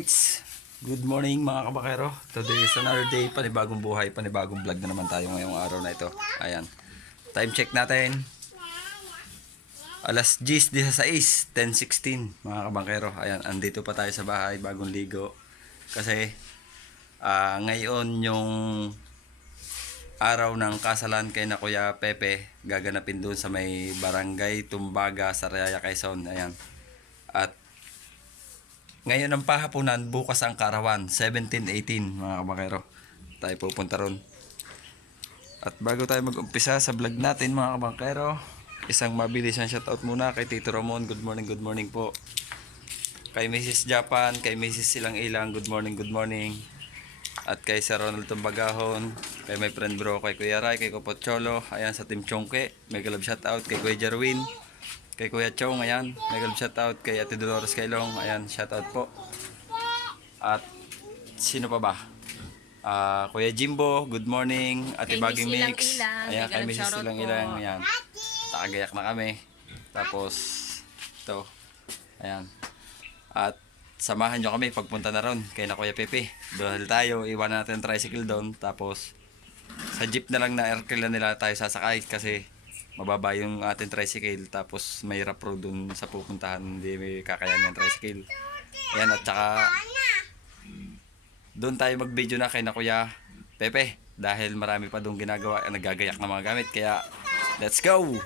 Alright, good morning mga kabakero. Today is another day, panibagong buhay, panibagong vlog na naman tayo ngayong araw na ito. Ayan, time check natin. Alas 10:16, 10:16 mga kabakero. Ayan, andito pa tayo sa bahay, bagong ligo. Kasi ngayon yung araw ng kasalan kay na Kuya Pepe, gaganapin doon sa may barangay Tumbaga, Sariaya, Quezon. Ayan. At ngayon ang pahapunan, bukas ang karawan, 17-18 mga kabakero. Tayo pupunta ron. At bago tayo mag-umpisa sa vlog natin mga kabakero, isang mabilis ang shoutout muna kay Tito Ramon. Good morning po. Kay Mrs. Japan, kay Mrs. Silang Ilang, good morning. At kay Sir Ronald Tumbagahon, kay my friend bro, kay Kuya Ray, kay Kupot Cholo, ayan sa Team Chongke, mega love shoutout kay Kuya Jarwin, kay Kuya Chong, ayan, mega love shoutout kay Ate Dolores Kailong, ayan, shoutout po. At sino pa ba? Kuya Jimbo, good morning. Ate Baging Mix, ayan, kay Mrs. Silang Ilang, ayan, takagayak na kami. Tapos ito, ayan. At samahan nyo kami pagpunta na ron kay na Kuya Pepe. Dahil tayo, iwan natin tricycle doon. Tapos sa jeep na lang na aircraft nila tayo sasakay kasi mababa yung ating tricycle. Tapos may rough road doon sa pupuntahan, hindi may kakayanin ng tricycle. Ayan, at saka doon tayo mag video na kay na Kuya Pepe dahil marami pa doon ginagawa, nagagayak na mga gamit. Kaya let's go!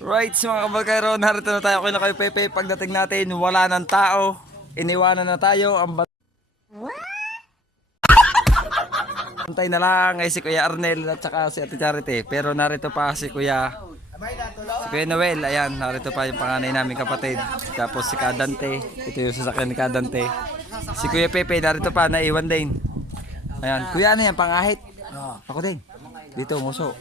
Right, mga kabakero, narito na tayo kay na Kuya Pepe. Pagdating natin, wala ng tao, iniwanan na tayo. Ang bantay na lang ay si Kuya Arnel at saka si Ate Charity. Pero narito pa si Kuya Noel. Ayan, narito pa yung panganay namin kapatid. Tapos si Kadante, ito yung sasakyan ni Kadante. Si Kuya Pepe narito pa, naiwan din. Ayan, Kuya, ano yan, pangahit? Ako din, dito nguso.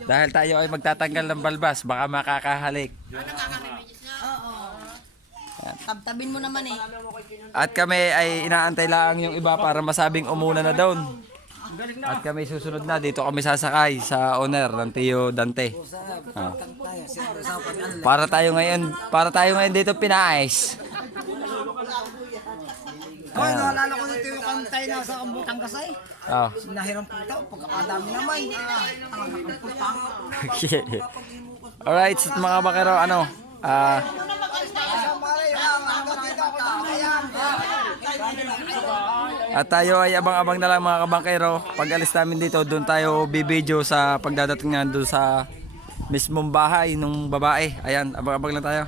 Dahil tayo ay magtatanggal ng balbas, baka makakahalik. Tabtabin mo naman eh. At kami ay inaantay lang yung iba para masabing umuna na doon. At kami susunod na, dito kami sasakay sa owner ng Tio Dante. Para tayo ngayon dito pinaayos. Hoy, naalala ko dito yung kantay na sa Kambutang Kasay. Nahiram po ito, pagkakadami naman. Alright, mga bakero, at tayo ay abang-abang na lang mga kabangkero. Pag alis namin dito, doon tayo bibidyo sa pagdadating nga doon sa mismong bahay nung babae. Ayan, abang-abang lang tayo.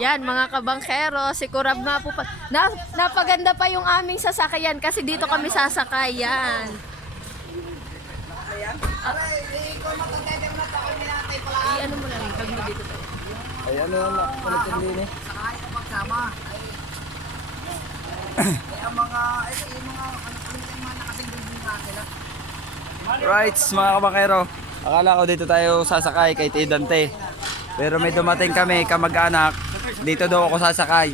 Yan mga kabangkero, si Kurab nga po pa. Napaganda pa yung aming sasakyan kasi dito kami sasakay. Yan. I-ano mo lang, pag mo dito. Ay, ano na, palitin din eh. Sakay na pagsama. Yung mga nakasingil din nga sila. Right, mga kabangkero. Akala ko dito tayo sasakay kay Tio Dante. Pero may dumating kami, kamag-anak. Dito daw ako sasakay.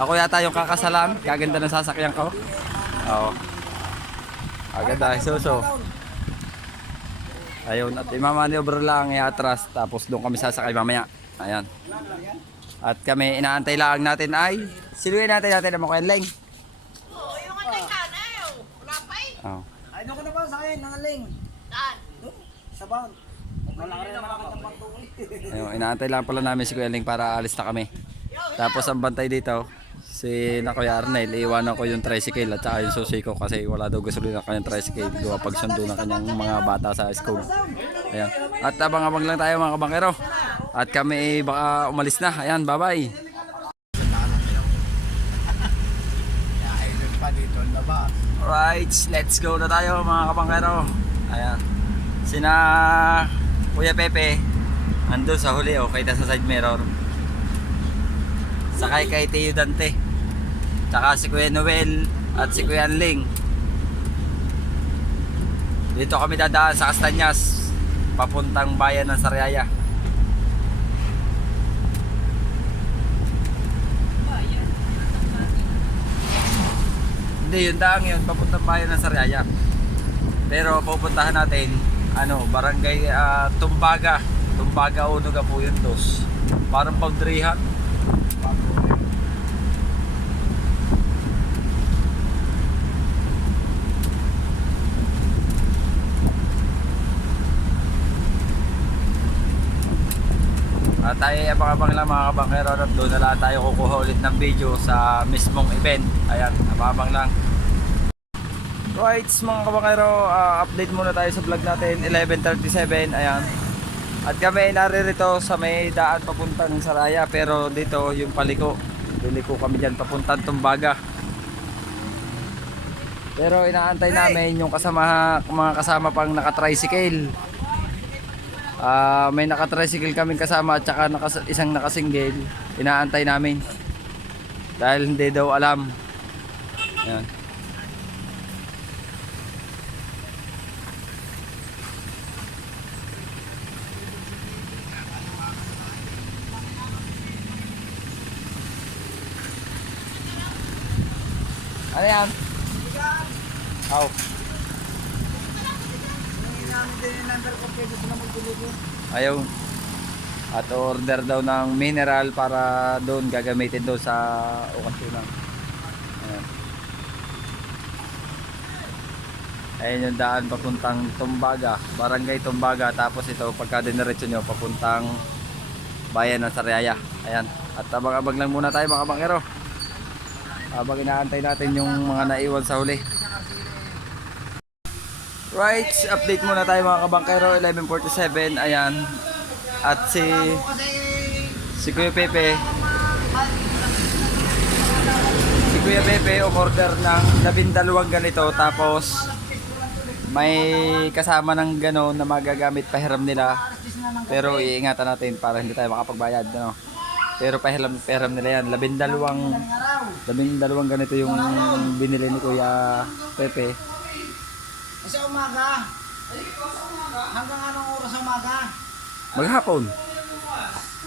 Ako yata yung kakasalan. Kaganda ng sasakyan ko. Oo. Agad suso. Ayun, at imamaneuver lang iatras. Tapos doon kami sasakay mamaya. Ayan. At kami inaantay lang natin ay siluin natin ang mga leng. Oo, yung antay sana eh. Wala pa eh. Oh. Ay, doon ko na ba sa akin, nangaling? Saan? Sa bag. Wala ka rin naman ako ng pagtuloy. Ayun, inaantay lang pala namin si Kuya Ling para alis na kami. Tapos ang bantay dito, si na Kuya Arnel, iiwanan ko yung tricycle at saka yung susi ko kasi wala daw gasolina kanyang tricycle. Gawa pagsundo ng kanyang mga bata sa school. Ayan. At abang-abang lang tayo mga kabangkero. At kami baka umalis na. Ayan, bye-bye. Alright, let's go na tayo mga kabangkero. Ayan. Sina Kuya Pepe andun sa huli, kita sa side mirror. Sakay kay Tio Dante. Tsaka si Kuya Noel at si Kuya Ling. Dito kami dadaan sa Castañas, papuntang bayan ng Sariaya. Hindi, yung daang yun, papuntang bayan ng Sariaya. Pero pupuntahan natin, barangay Tumbaga. Tumbaga Unuga po yun, dos. Parang pagdrihan. tayo abang-abang lang mga kabangkero. Doon na lang tayo kukuha ulit ng video sa mismong event. Ayan, abang-abang lang. Right mga kabangkero, update muna tayo sa vlog natin. 11:37, ayan. At kami naririto sa may daan papuntang Saraya. Pero dito yung paliko. Liliko kami dyan papuntang Tumbaga. Pero inaantay namin yung mga kasama pang naka-tricycle. May naka-tricycle kaming kasama at saka isang nakasingle. Inaantay namin. Dahil hindi daw alam. Ayan. Ano yan? Aw. Ayaw. At order daw ng mineral para doon gagamitin doon sa okasyonan. Ayan. Ayan yung daan papuntang Tumbaga, Barangay Tumbaga. Tapos ito pagka diniretso nyo papuntang bayan ng Sariaya. Ayan. At abang-abang lang muna tayo mga kabangkero. Habang inaantay natin yung mga naiwan sa huli. Right, update muna tayo mga kabangkero. 11:47, ayan. At si Kuya Pepe umorder ng 12 ganito. Tapos may kasama ng gano'n na magagamit pahiram nila. Pero iingatan natin para hindi tayo makapagbayad, no? Pero pahiram nila yan. 12 ganito yung binili ni Kuya Pepe. Sa umaga. Hanggang anong oras sa umaga? Maghapon.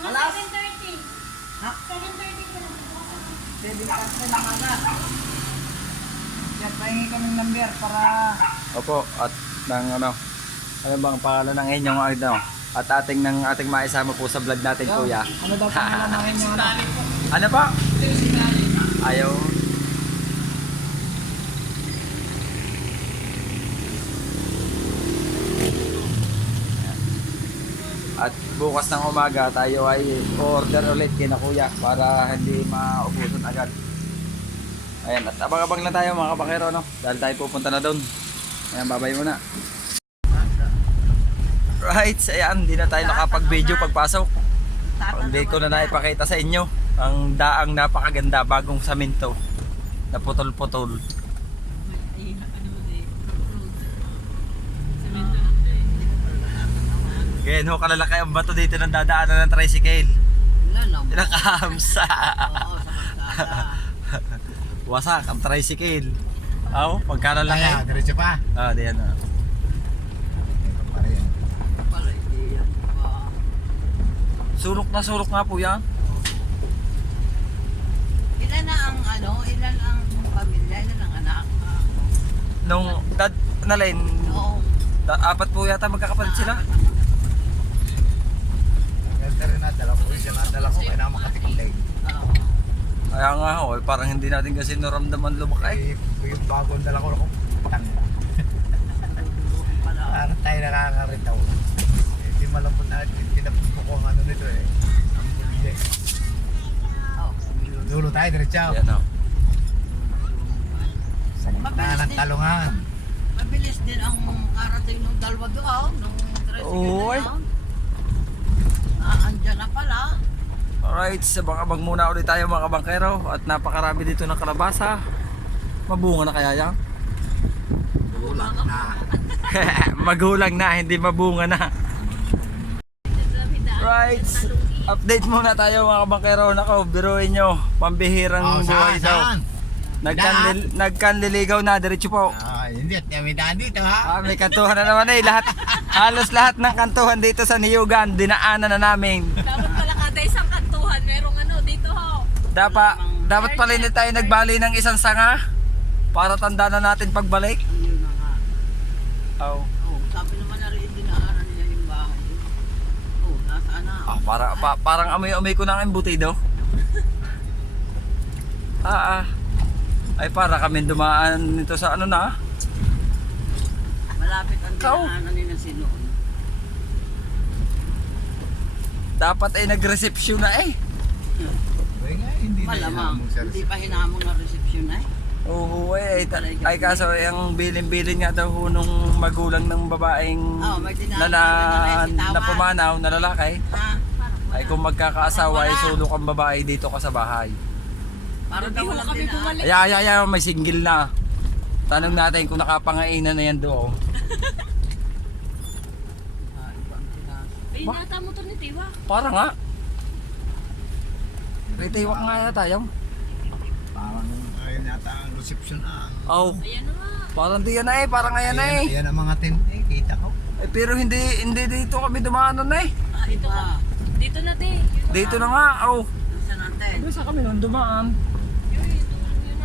Alas? 7:30. Ha? 7:30 na umaga. Yan, pahingi kaming number para... Opo, at ng ano bang pangalan ng inyong ano? At ating maisama po sa vlog natin, Kuya. Ano daw pangalan ng inyong ano? Ano pa? Ayaw. At bukas ng umaga tayo ay order ulit kina Kuya para hindi maubusan agad. Ayan, at abang-abang lang tayo mga kabangkero, no? Dahil tayo pupunta na doon. Ayan, babay muna. Right, ayan, hindi na tayo nakapag-video pagpasok. Hindi ko na naipakita sa inyo ang daang napakaganda, bagong saminto na putol-putol. Ganyan ho kalalaki ang bato dito ng dadaanan ng tricycle. Nakahamsa. Wasak ang tricycle. Aw, pagkalalaki. Kaya, diretso pa. Diyan na. Sulok nga po yan. Ilan ang pamilya, ilan ang anak? Nung dad nalin, Oo. apat po yata magkakapatid sila. Ganda rin na, dala ko rin siya nadala ko, kaya na makatikulay. Kaya nga ho, parang hindi natin kasi naramdaman lumakay. Yung bagong dala ko, pang. Parang tayo nakakaritaw. Hindi malambot na, kinapos ko ang ano nito eh. Ang bulya eh. Dulo tayo, diretso. Yan ho. Sa gitna ng talungan. Mabilis din ang karating ng dalawa doon, nung tricycle Oy. na yun. Andyan na pala. Alright, sabang-abang muna ulit tayo mga kabangkero. At napakarami dito ng kalabasa. Mabunga na kaya yan? Gulang na. Magulang na, hindi mabunga na. Right, update muna tayo mga kabangkero. Nako, biruin nyo, pambihirang buhay daw. Nagkanliligaw na, diretso po. Hindi, may daan dito ha. May kantuhan na naman halos lahat ng kantuhan dito sa Niyugan, dinaanan na namin. Dapat pala kada isang kantuhan, merong ano dito ho. Dapat pala hindi tayo nagbali ng isang sanga para tanda na natin pagbalik. Yun na nga. Oh. Sabi naman na rin, dinaanan nila yung bahay. Nasaan na? Parang amoy-amoy ko ng embutido. Ay para kami dumaan nito sa ano na. Malapit ang Ikaw? dinaanan nila si noon. Dapat ay nag-reception na eh. Ay nga, hindi na Malamang. hinamon sa Hindi pa hinamon na reception eh. Oo, ay kaso ang bilin-bilin nga daw ho nung magulang ng babaeng Oh, may na, na pumanaw na lalaki. Ha? Ay kung magkakaasawa ay sulok ang babae dito ka sa bahay. Para daw walang dinaan. Ay, may single na. Tanong natin kung nakapangainan na yan doon. Ay, nata motor ni Tiwa. Para nga. Ritiwak nga yata yung. parang ayun yata ang reception ah. Oh, Ayan na nga. parang di yan na eh. Parang ayan na eh. Ayan ang mga tent eh, kita ko. Eh, pero hindi dito kami dumaanan na eh. Ah, ito ka. Dito na, Te. Dito na nga. Oh. Saan natin? Saan kami nung dumaan?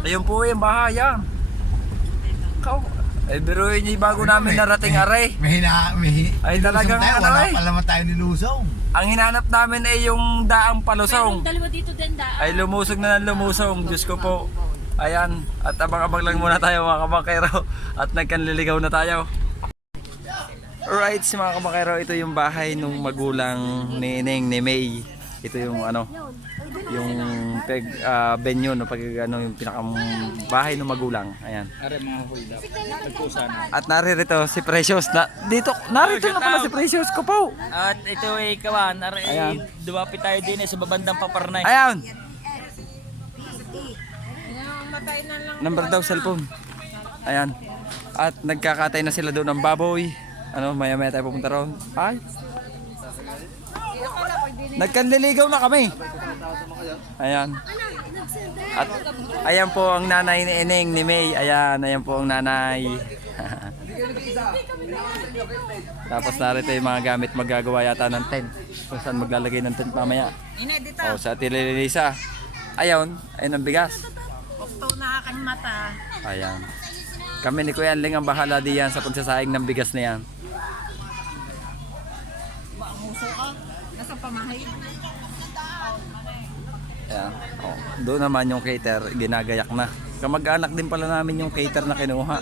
Ayun po yung bahay yan. Eh, biruin niyo bago namin narating aray. May Ay, talagang tayo, ano wala eh. pa naman tayo nilusong. Ang hinanap namin ay yung daang palusong. Dalawa dito din daan. Ay lumusog na ng lumusong. Diyos ko po. Ayan. At abang-abang lang muna tayo mga kabakero. At nagkanliligaw na tayo. Alright mga kabakero. Ito yung bahay nung magulang ni Neng ni May. Ito yung ano. Yung venue no, yung pinakang bahay ng magulang. Ayan. At naririto si Precious na dito. Narito na pala si Precious ko po. At ito ay kawan, Ayan. dumapi tayo din sa babandang Paparnay. Ayan. Number daw cellphone. Ayan. At nagkakatay na sila doon ng baboy. Ano, maya-maya tayo pupunta roon. Ay. Nagkanliligaw na kami. Ayan. At ayan po ang nanay ni Eneng ni May. Ayan po ang nanay. Tapos narito yung mga gamit magagawa yata ng tent. Kung saan maglalagay ng tent mamaya. O sa Tililisa. Ayun ang bigas. Okto na aking mata. Ayan. Kami ni Kuya Anling ang bahala diyan sa pagsasaing ng bigas na yan. Nasa pamahay. Ayan. Oh, doon naman yung cater, ginagayak na. Kamag-anak din pala namin yung cater na kinuha.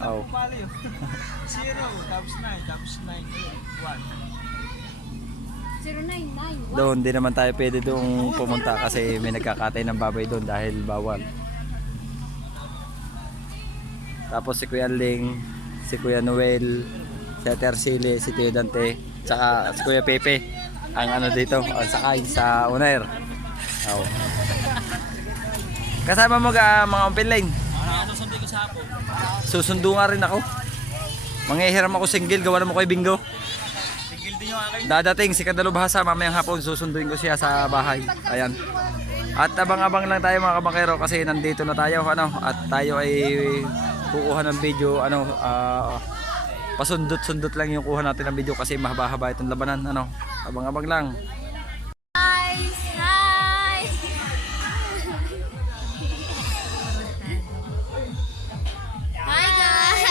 Oh. 0, tapos 9, tapos 9, 1. 0991. Doon di naman tayo pwede doon pumunta kasi may nagkakatay ng baboy doon dahil bawal. Tapos si Kuya Ling, si Kuya Noel, si Ate Arceli, si Tio Dante, tsaka si Kuya Pepe ang ano dito, ang sakay sa Unair. Oh. Kasama mo ka mga umpilin. Susundi ko sa hapon. Susundo nga rin ako. Manghihiram ako single, gawa mo kay Bingo. Tigil din yung akin. Dadating si Kadalubhasa mamayang hapon, susunduin ko siya sa bahay. Ayan. At abang-abang lang tayo mga kabakero kasi nandito na tayo ano, at tayo ay kukuha ng video ano, pasundot-sundot lang yung kuha natin ng video kasi mahaba-haba itong labanan ano. Abang-abang lang. Guys, hi! Hi guys!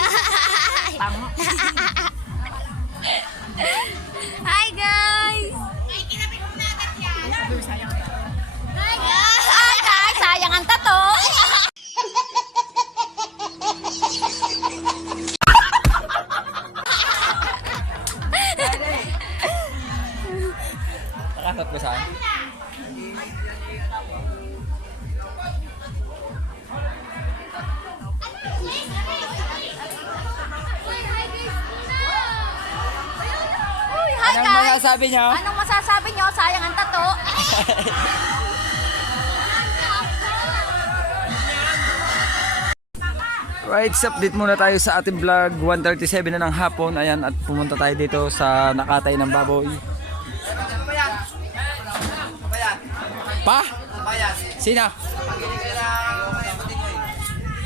Hi guys! Hi guys! Sayang ang tato! Nakasat ko saan? Uy, hi Anong guys! masasabi niyo? Anong masasabi nyo? Sayang ang tato. Right, update muna tayo sa ating vlog. 1:37 na ng hapon. Ayan, at pumunta tayo dito sa nakatay ng baboy. Pa? Sino?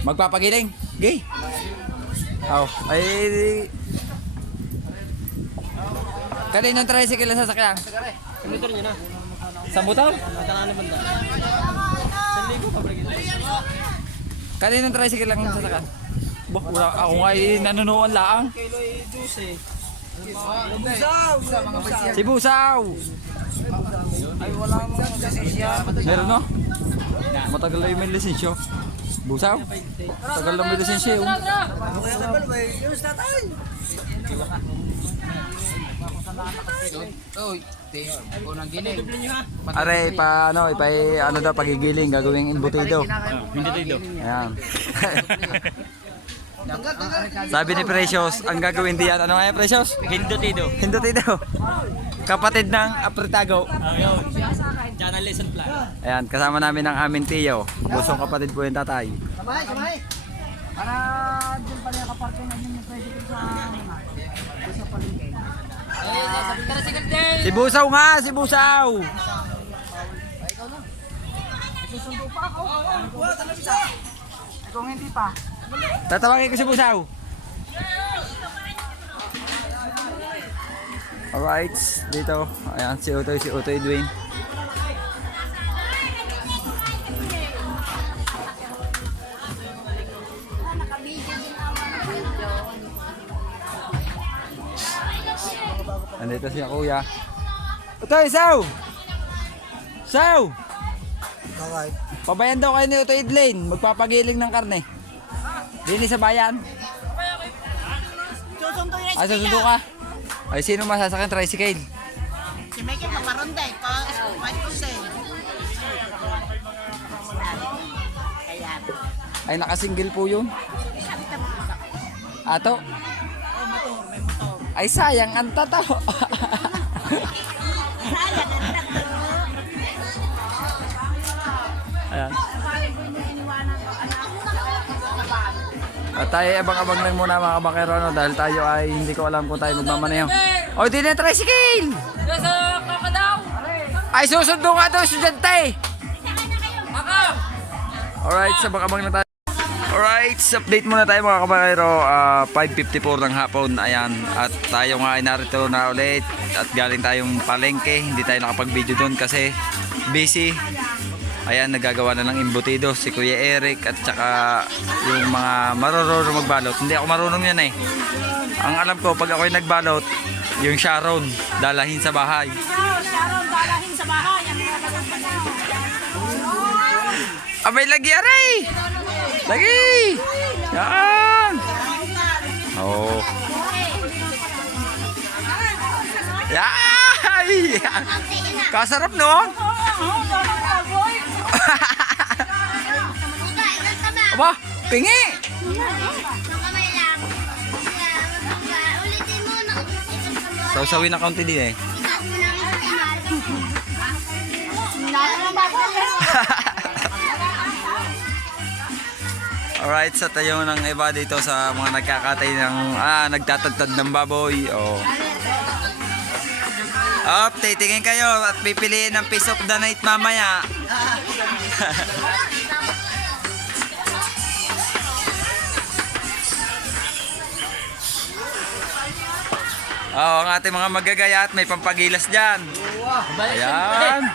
Magpapagiling? Gay? Oh, ay... Kaninong tricycle ang sasakyan? Motor niya na. Sa motor? Matangan na banda. Kaninong tricycle lang ang sasakyan? Bah, wala, ako nga nanunuan laang. Kilo ay 12. Si Busaw! Ay wala mo lisensya. Meron no? Matagal na yung may lisensyo. Busaw? Tagal na may lisensyo. Unang giling. Are, ano daw, pagigiling, gagawing embutido. Embutido. Ayan. Sabi ni Precious, ang gagawin diyan, ano nga yan, Precious? Hindutido. Hindutido. Kapatid ng Apritago. Ayun. Channel lesson plan. Ayan, kasama namin ang aming tiyo. Busong kapatid po yung tatay. Samay. Para dyan pala yung kapartner na yun yung pwede ko sa palengke. Si Busaw nga, si Busaw. Kung hindi pa. Tatawagin ko si Busaw. Alright, dito. Ayan, si Utoy Dwayne. Andito siya kuya. Utoy, Saw! Saw! Alright. Pabayan daw kayo ni Utoy Dwayne. Magpapagiling ng karne. Dini sa bayan. Ay, susundo ka. Ay, sino masasakyan tricycle? Si Michael Paparonday, pa-Kusay. Ay, nakasingle po yun. Ato? Ay, sayang ang tataw. Ayan. At tayo abang-abang lang muna mga kabakero, no? Dahil tayo ay hindi ko alam kung tayo magmamaneho. O, di na tricycle! Ay, susundo nga daw, estudyante! Alright, sabang-abang na tayo. Alright, update muna tayo mga kabakero. 5:54 ng hapon, ayan. At tayo nga ay narito na ulit. At galing tayong palengke. Hindi tayo nakapag-video doon kasi busy. Ayan, nagagawa na ng embutido si Kuya Eric at saka yung mga marunong magbalot. Hindi ako marunong yan eh. Ang alam ko, pag ako'y nagbalot, yung Sharon, dalahin sa bahay. Sharon, dalahin sa bahay. Abay, lagi aray! Lagi! Yan! Oh. Yan! Kasarap, no? Aba, pingi! Sausawin na kaunti din eh. Alright, sa tayo ng iba dito sa mga nagkakatay ng, nagtatagtad ng baboy. Oh. Up, titingin kayo at pipiliin ng piece of the night mamaya. Oh, ang ating mga magagayat, may pampagilas dyan. Ayan.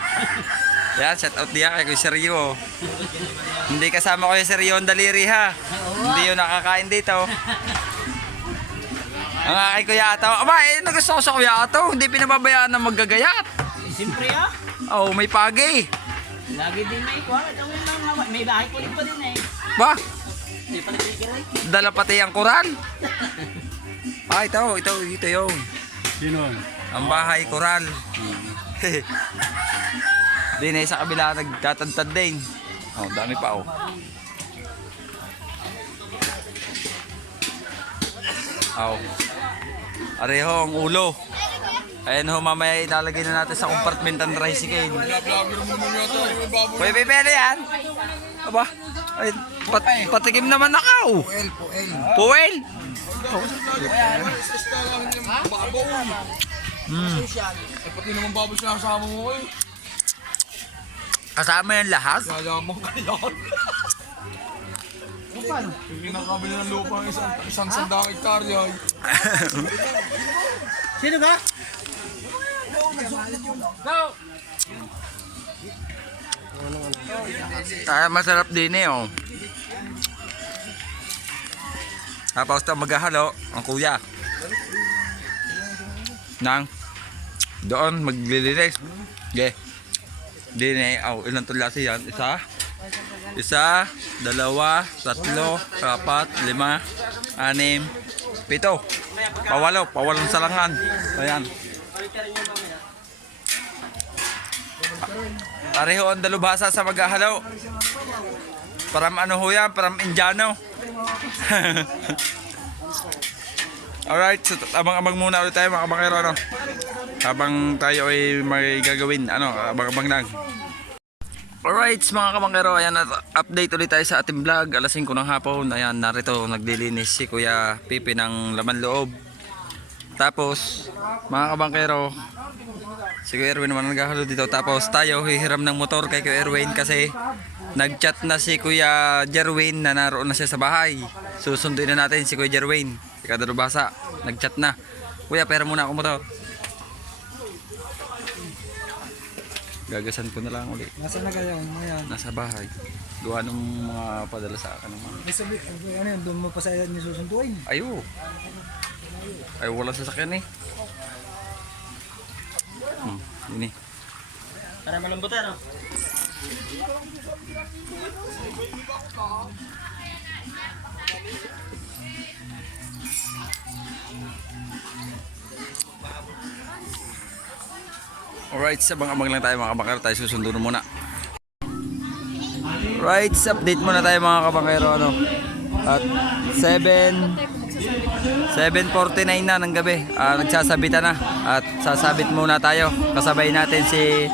Ayan, shout out diyan kay Kuya Sergio. Hindi kasama ko yung Sergio ang daliri ha. Hindi yun nakakain dito. Ang aking Kuya Ataw. Aba, nagusto ko sa Kuya Ataw. Hindi pinababayaan ng magagayat. Siyempre ah. Oh, may pagi. Lagi din may kuha. May bahay ko din pa din eh. Ba? Hindi pala tigiray. Dala pati ang koral. Ito yun. Sino? Ang bahay koral. Din eh, sa kabila nagtatantad din. Oh, dami pa oh. Oh. Areho ang ulo. Ayan ho, mamaya ilalagay na natin sa compartment ng tricycle. Pwede pipili yan. Aba, ay, patikim naman ako. Puwel. Pati naman baboy sinasama mo eh. Kasama yan lahat. Yayaman ka yan. Yung nakabili ng lupa ng isang sandang hektarya. Sino ka? Masarap din eh oh. Tapos ito maghahalo ang kuya. Nang doon maglilinis. Okay. Din eh, ilang tulasi yan? Isa, dalawa, tatlo, apat, lima, anim, pito. Pawalong salangan. Ayan. Pareho ang dalubhasa sa maghahalo. Param ano ho yan, param Indiano. Alright, so abang-abang muna ulit tayo mga kabangkero, ano? Habang tayo ay may gagawin, ano, abang-abang lang. Alright, mga kabangkero, ayan, update ulit tayo sa ating vlog. Alas 5 ng hapon, ayan, narito naglilinis si Kuya Pipi ng laman loob. Tapos, mga kabangkero, si Kuya Erwin naman naghahalo dito. Tapos tayo hihiram ng motor kay Kuya Erwin kasi nagchat na si Kuya Jerwin na naroon na siya sa bahay. Susunduin na natin si Kuya Jerwin. Si Kadalubhasa, nagchat na. Kuya, pera muna ako motor. Gagasan ko na lang ulit. Nasaan na kayo? Ayan. Nasa bahay. Gawa ng mga padala sa akin ng mga. May sabi, ano yun, doon mo pa sa niyo susunduin. Ayo. Ay, wala sasakyan eh. Ini. Para malambot ano? Alright, abang-abang lang tayo mga kabangkero. Tayo susundo na muna. Right, update muna tayo mga kabangkero, ano. At 7:49 na ng gabi. Nagsasabitan na. At sasabit muna tayo. Kasabay natin si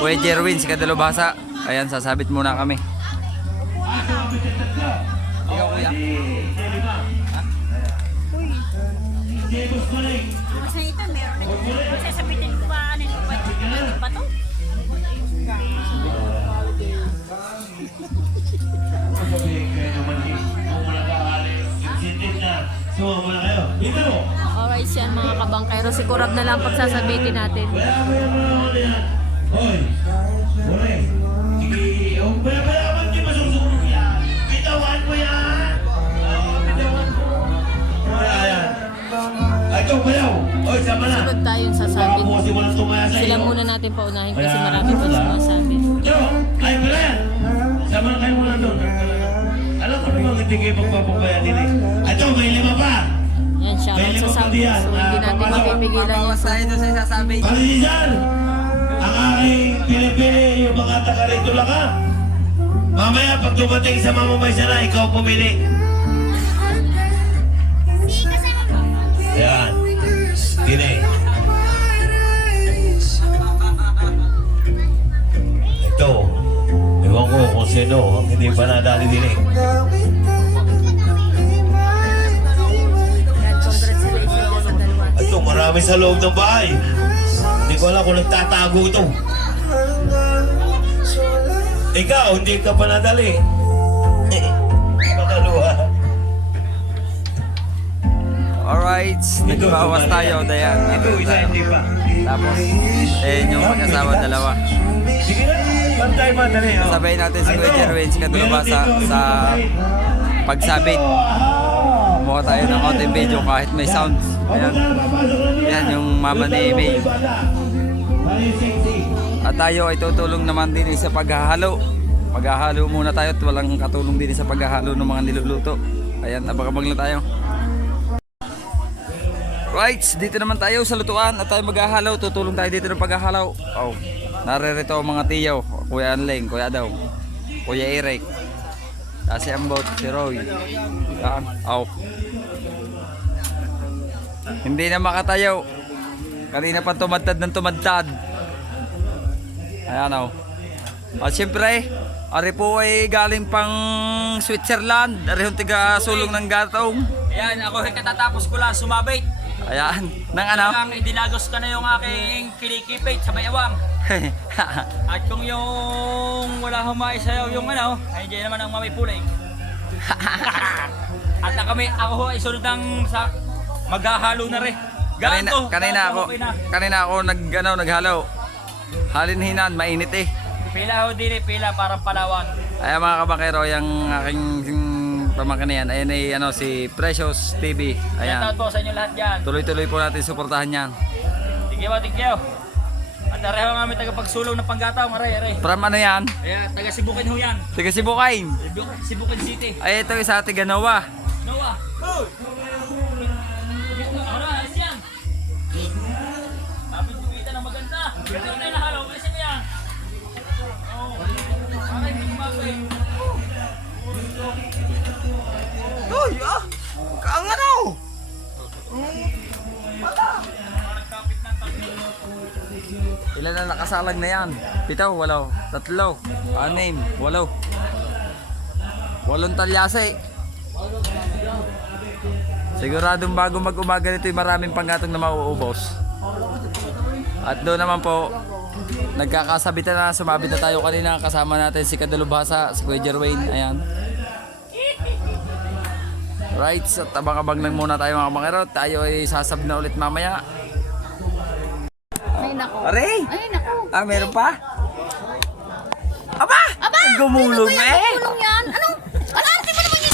Kuya Jerwin, si Kadalubhasa. Ayan, sasabit muna kami. Ikaw, Kuya? Sa ito, meron na. Sasabitin ko ba, ano yung ba to? Alright, yan mga kabangkero. Si Kurab na lang pagsasabitin natin. Sunod tayong sasabit. Sila muna natin paunahin kasi marami pa sumasabit. Ay, pala yan. Sama na kayo muna doon. Alam ko naman hindi kayo magpapapaya din eh. Ito, may 5 pa. Yan siya, magsasabit. So hindi natin mapipigilan yung Palisan, ang aking pinipili yung mga taga-rito lang ha. Mamaya pag dumating sa mamamay sana, ikaw pumili. Yan. Dine. Ito. Ewan ko kung sino ang hindi pa nadali din eh. Ito, marami sa loob ng bahay. Hindi ko alam kung nagtatago ito. Ikaw, hindi ka pa nadali. Makaluha. Alright, nagbawas tayo, Dayan. Ito, isa hindi pa. Tapos, yung mag-asawa dalawa. Sige na, pantay madali. Oh. Kasabay natin si Kuya Jerwin, si Kadalubhasa sa pagsabit. Kumuha tayo ng konting video kahit may sound. Ayan. Yan yung mama ni May. At tayo ay tutulong naman din sa paghahalo. Maghahalo muna tayo at walang katulong din sa paghahalo ng mga niluluto. Ayan, abang-abang lang tayo. Right, dito naman tayo sa lutuan at tayo maghahalo. Tutulong tayo dito ng paghahalo. Oh, naririto ang mga tiyaw. Kuya Anling, Kuya Adaw, Kuya Eric, si Ambot, si Roy. Yan, oh. Hindi na makatayo. Kanina pa tumadtad ng tumadtad. Ayan, oh. At syempre, ari po ay galing pang Switzerland. Ari yung tiga sulong ng gatong. Ayan, ako ay katatapos ko lang sumabit. Ayan, nang ano? Kailangan idinagos ka na yung aking kilikipit sa bayawang. At kung yung wala humaisayaw yung ano, ay diyan naman ang mamipuling. At ako ay sunod ng sa maghahalo na rin. Kanina ako naghalo. Halin-hinan, mainit eh. Pila ho din pila parang Palawan. Ayan mga kabangkero, yung aking pamangkin na yan. Ayan ay si Precious TV. Ayan. Ayan. Po sa inyo lahat dyan. Tuloy-tuloy po natin suportahan yan. Tigyaw. At areho nga kami tagapagsulong ng panggataw, aray. From ano yan? Ayan, taga Sibukin ho yan. Tiga Sibukain. Sibukin City. Ay ito isa tiga Noah. Noah. Oh! Ano, alis yan. Kapit kita na maganda. Ito na nahalo, alisin mo yan. Uy, kaangan ako. Ilan na nakasalag na yan? 7, 8, 3, 6, 8. 8 talyase. Siguradong bago mag-umaga nito ay maraming panggatong na mauubos. At doon naman po, nagkakasabitan na, sumabit na tayo kanina. Kasama natin si Kadalubhasa, si Kuya Jerwayne. Ayan. Right, so abang-abang lang muna tayo mga kabangkero. Tayo ay sasab na ulit mamaya. Ay, naku. Aray! Ay, naku. Meron pa? Aba! Aba! Gumulong Ano ba yan? eh! Gumulong yan? Ano? Ano? Hindi mo naman yun?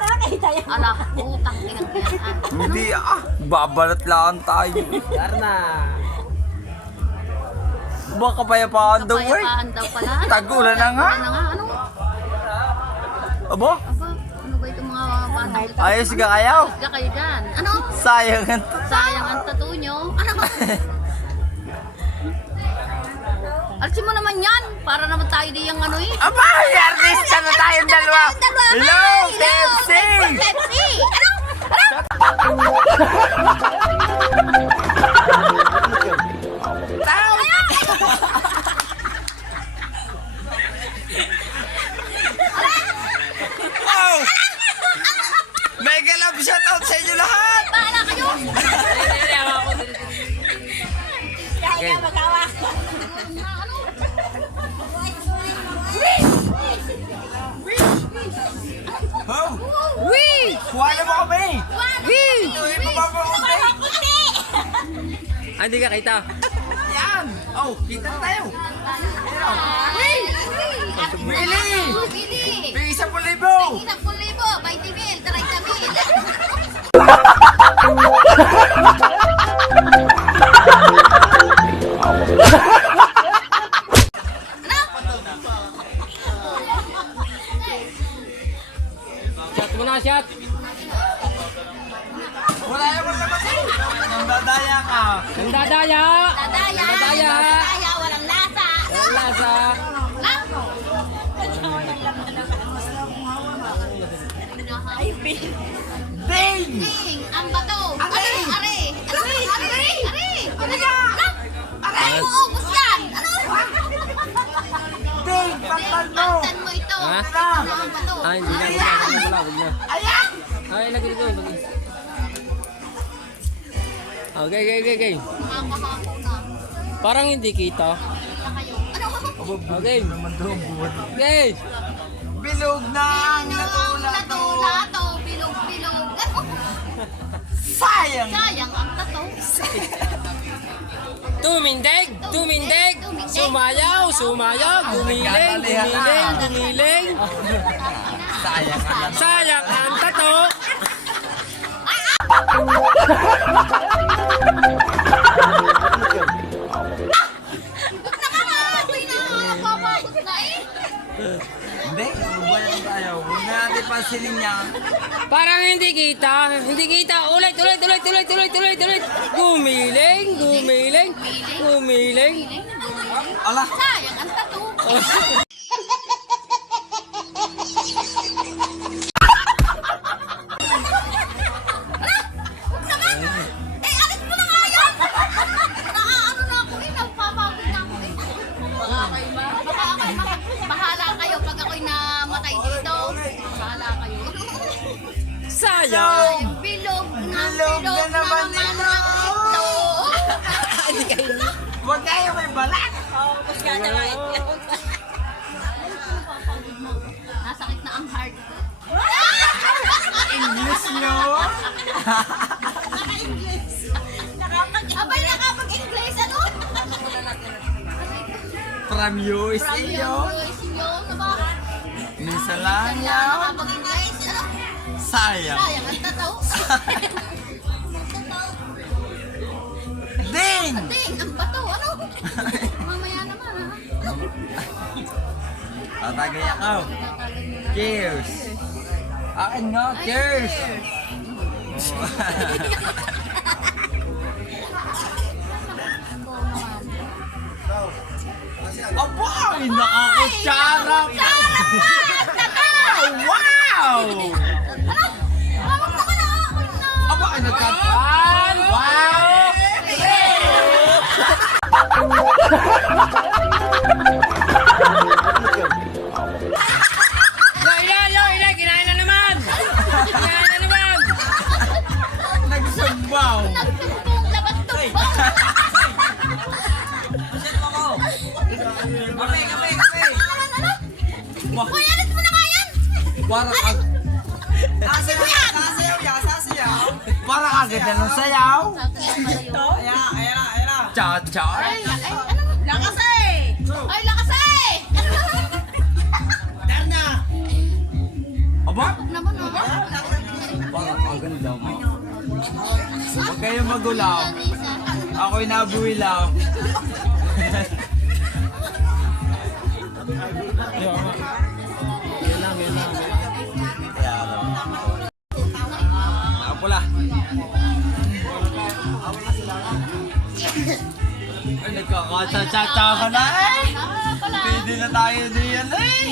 Nakakita yan. Ala, utang pinagkayaan. Hindi babalat lang tayo. Darna. Baka kapayapaan daw eh. Kapayapaan daw pala. Tagulan na nga. Tagulan na nga. Ano? Aba, Aba, ano ba itong mga batang ito? ayos ka kayaw. Ayos ka kayo dyan. Ano? Sayang ang Sayang ang tattoo nyo. Ano ba? Alisin mo naman yan. Para naman tayo di yung ano eh. Aba, artista na tayong dalawa. Hello, Pepsi! Pepsi! Ano? Oh! Mega love shoutout sa inyo lahat! Bahala kayo! Oh! Wee! Kuha na mo kami! Wee! Ito ay mapapakunti! Hindi ka kita. Yan! Oh, kita na tayo! Wee! Bili! Bili! May 10,000! 10,000, 20 mil, 30 mil. Shot mo na, shot. Wala naman naman eh! Nang dadaya ka! Nandadaya. Dadaya! Dadaya. Dadaya, walang lasa. Walang lasa. Lang! Ding! Ding! Ang bato! Ano? Aray! Are! Ano? Are! Are! Ano yan? Lang! Aray! Uubos yan! Ano? Ding! Pantan mo! Pantan mo ito! Ha? Ano ang bato? Ay, hindi na. Wala, wag na. Ayan! Ay, lagay dito. Lagay. Okay, okay, okay, okay. Nakakahapo na. Parang hindi kita. Kita kayo. Ano? Okay. Okay. Bilog na ang natula to! Natulato! Bilog-bilog! Ano? Sayang! Sayang ang tato. Tumindig! Tumindig! Sumayaw! Sumayaw! Gumiling! Gumiling! Gumiling! Sayang ka lang! Sayang ang tato! Nakakapay na! Papagod na eh! Hindi, bubayan tayo. Huwag na natin pansinin niya. Parang hindi kita. Hindi kita. Ulit, ulit, ulit, ulit, ulit, ulit, ulit. Gumiling! Gumiling! Gumiling! Ala! Sayang ang tato. Eh, alis mo na nga yan! Nakaano na ako eh, nagpapagod na ako eh. Bahala kayo pag ako'y namatay dito. Bahala kayo. Sayang! Bilog na Bilog na naman ito. ang ito. Huwag kayo may balat! Nasakit na ang heart ko. English nyo! Abay, nakapag-English, ano? From you is From iyo. inyo, diba? Minsan lang Kaya yaw. nakapag-English, ano? Sayang. Sayang ang tataw. Ding! Ding, ang bato, ano? Mamaya naman, ha? Tatagay ako. Cheers! Akin nga, cheers! Ay, nakakutsara! Wow! Aba, ay nagkataan! Wow! Kinain na naman! Kinain na naman! Nagsabaw! Para kag... Para kagad na nung sayaw! Cha-cha! Lakas eh! Ay, lakas eh! Aba? Naman, oh. Para kaganda mo. Huwag kayong magulaw. Ako'y nabuwi lang. Pula. Ay, nagkakatsa-tsa ka na eh! Pwede na tayo diyan eh!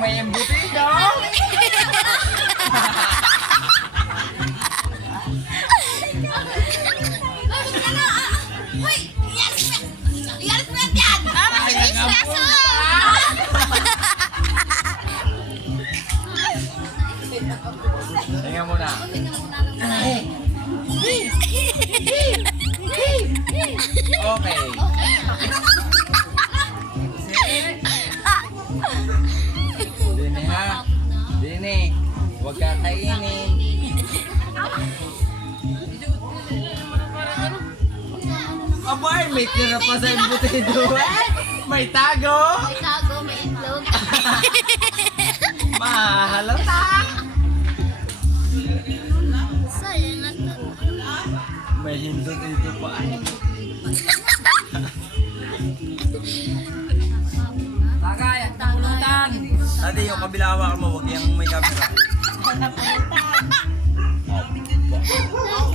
May embutido! Tingnan mo na. Okay. Dini ha. Dini. Huwag ka kainin. Abay, may tira pa sa embutido. May tago. May tago, may itlog. Mahalata. Sayang ito. May hindot ito pa. Tagay, ang pulutan! Ate, yung kabilawa ka mo, huwag yung may camera.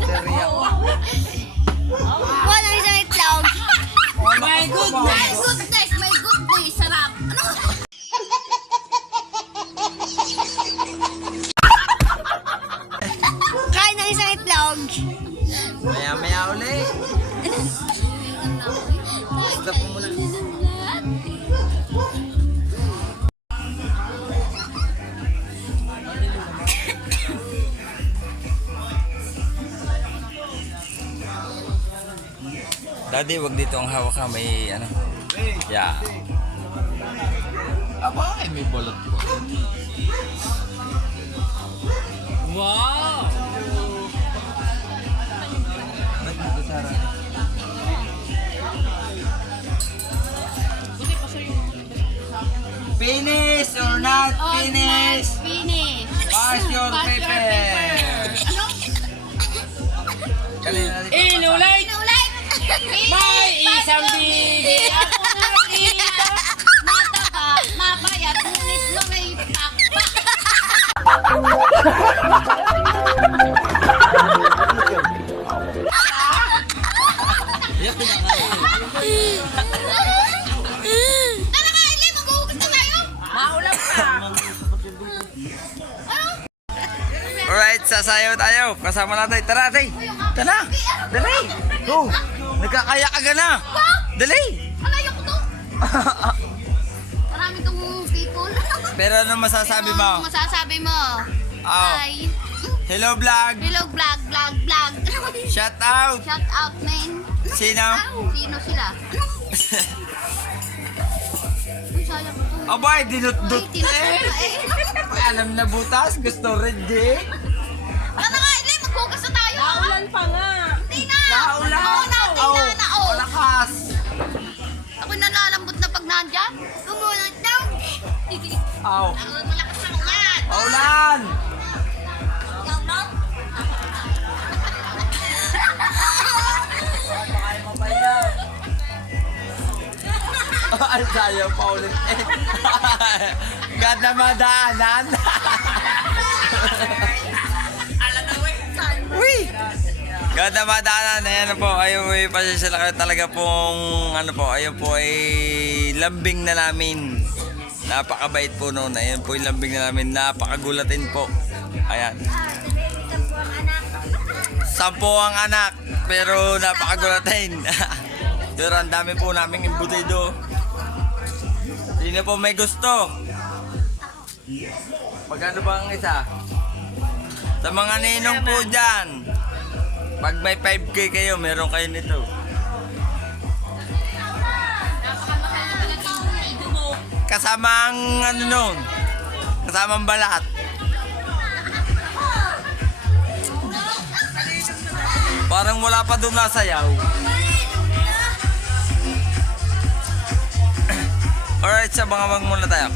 Serya. Wala isang itlog. My goodness! My goodness, my goodness, sarap. Kain ng isang itlog. Maya-maya uli. Stop mo muna. Daddy, wag dito ang hawak ka. May ano. Yeah. Aba, ay may balot po. Wow! Finish or not finish? Finish. Pass your paper. Inulit! Inulit. May isang bigay ako nakita! Mataba, mapayat, ngunit lumay pakpak. Tara nga, Eli, maghuhugas na tayo. Maulam ka! Alright, sasayaw tayo. Kasama natin. Tara, ate. Tara. Dali. Oh, nagkakaya ka na. Dali. Malayo ko to. Marami tong people. Pero ano masasabi mo? Ano masasabi mo? Oh. Hi. Hello, vlog. Hello, vlog. Shout out. Shout out, man. Sino? Sino sila? Uy, sayang ko to. Abay, dinut-dut. Ay, tinutulog eh. Alam na butas. Gusto rin, eh. Tara nga, Eli, maghugas na tayo. Maulan pa nga! Hindi na. Naulan. Oo, natin Oh, na. Oh. malakas. Ako nalalambot na pag nandyan. Tumulat daw. Oh, Malakas na ulan. ulan. Sayo pa ulit eh. Ganda madaanan. Uy! Ganda madaanan. Ayan po. Ayun po. Pasensya kayo talaga pong ano po. Ayun po ay lambing na namin. Napakabait po noon. Ayun po yung lambing na namin. Napakagulatin po. Ayan. 10 ang anak. Pero napakagulatin. Pero ang dami po naming imbutido. Sino po may gusto? Magkano ba ang isa? Sa mga ninong po dyan, pag may 5K kayo, meron kayo nito. Kasamang ano nun? Kasamang balat. Parang wala pa doon nasayaw. Alright, sa mga muna tayo.